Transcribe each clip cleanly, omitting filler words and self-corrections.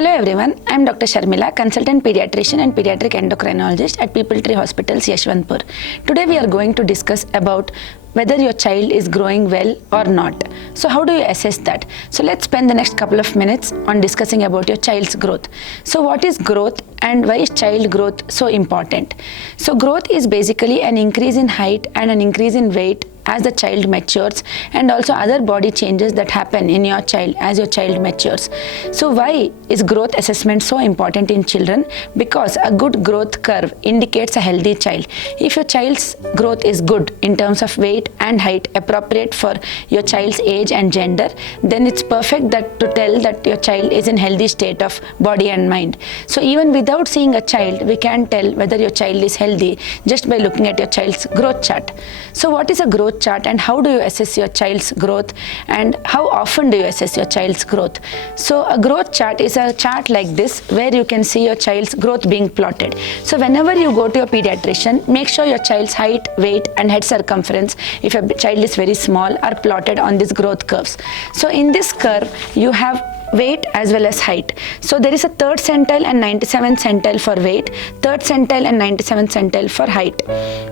Hello everyone, I am Dr. Sharmila, consultant pediatrician and pediatric endocrinologist at Pediatric Hospitals, Yeshwanthpur. Today we are going to discuss about whether your child is growing well or not. So how do you assess that? So let's spend the next couple of minutes on discussing about your child's growth. So what is growth and why is child growth so important? So growth is basically an increase in height and an increase in weight as the child matures, and also other body changes that happen in your child as your child matures. So why is growth assessment so important in children? Because a good growth curve indicates a healthy child. If your child's growth is good in terms of weight and height appropriate for your child's age and gender, then it's perfect to tell that your child is in healthy state of body and mind. So even without seeing a child, we can tell whether your child is healthy just by looking at your child's growth chart. So what is a growth chart and how do you assess your child's growth, and how often do you assess your child's growth? So a growth chart is a chart like this where you can see your child's growth being plotted. So whenever you go to your pediatrician, make sure your child's height, weight and head circumference, if a child is very small, are plotted on these growth curves. So in this curve you have weight as well as height. So there is a 3rd centile and 97th centile for weight, 3rd centile and 97th centile for height.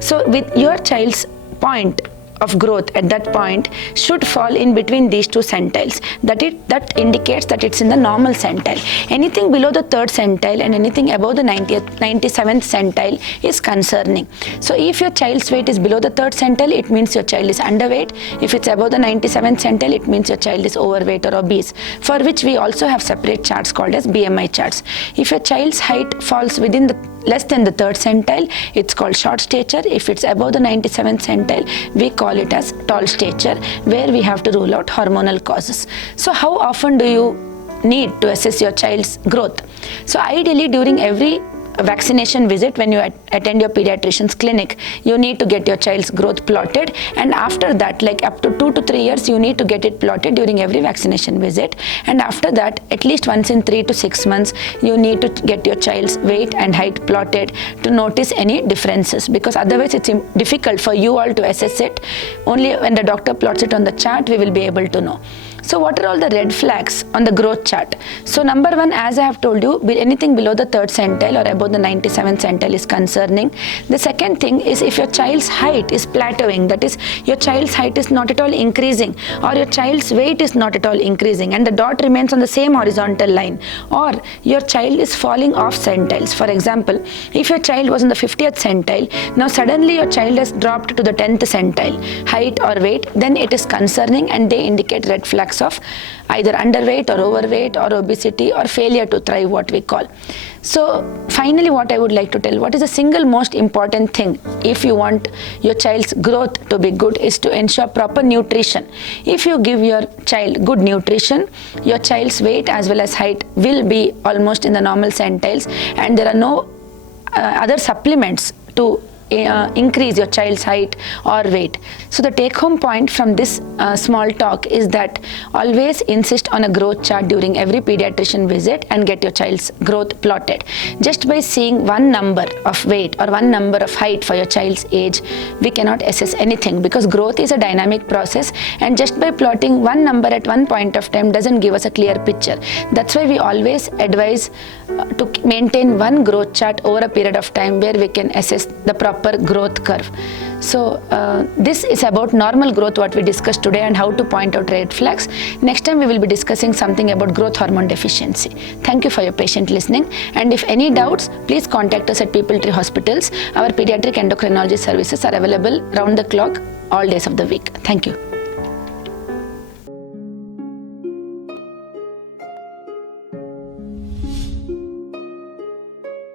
So with your child's point of growth at that point should fall in between these two centiles. That indicates that it's in the normal centile. Anything below the 3rd centile and anything above the 97th centile is concerning. So if your child's weight is below the 3rd centile, it means your child is underweight. If it's above the 97th centile, it means your child is overweight or obese, for which we also have separate charts called as BMI charts. If your child's height falls within the less than the 3rd centile, it's called short stature. If it's above the 97th centile, we call it as tall stature, where we have to rule out hormonal causes. So how often do you need to assess your child's growth? So ideally during every vaccination visit, when you attend your pediatrician's clinic, you need to get your child's growth plotted, and after that, like up to 2 to 3 years, you need to get it plotted during every vaccination visit, and after that at least once in 3 to 6 months you need to get your child's weight and height plotted to notice any differences, because otherwise it's difficult for you all to assess it. Only when the doctor plots it on the chart we will be able to know. So what are all the red flags on the growth chart? So number one, as I have told you, anything below the 3rd centile or above the 97th centile is concerning. The second thing is if your child's height is plateauing, that is your child's height is not at all increasing, or your child's weight is not at all increasing and the dot remains on the same horizontal line, or your child is falling off centiles. For example, if your child was in the 50th centile, now suddenly your child has dropped to the 10th centile, height or weight, then it is concerning and they indicate red flags of either underweight or overweight or obesity or failure to thrive, what we call. So finally, what I would like to tell, what is the single most important thing if you want your child's growth to be good is to ensure proper nutrition. If you give your child good nutrition, your child's weight as well as height will be almost in the normal centiles, and there are no other supplements to increase your child's height or weight. So the take home point from this small talk is that always insist on a growth chart during every pediatrician visit and get your child's growth plotted. Just by seeing one number of weight or one number of height for your child's age, we cannot assess anything, because growth is a dynamic process, and just by plotting one number at one point of time doesn't give us a clear picture. That's why we always advise to maintain one growth chart over a period of time where we can assess the proper growth curve. So this is about normal growth, what we discussed today, and how to point out red flags. Next time we will be discussing something about growth hormone deficiency. Thank you for your patient listening, and if any doubts, please contact us at Pediatric Hospitals. Our pediatric endocrinology services are available round the clock all days of the week. Thank you.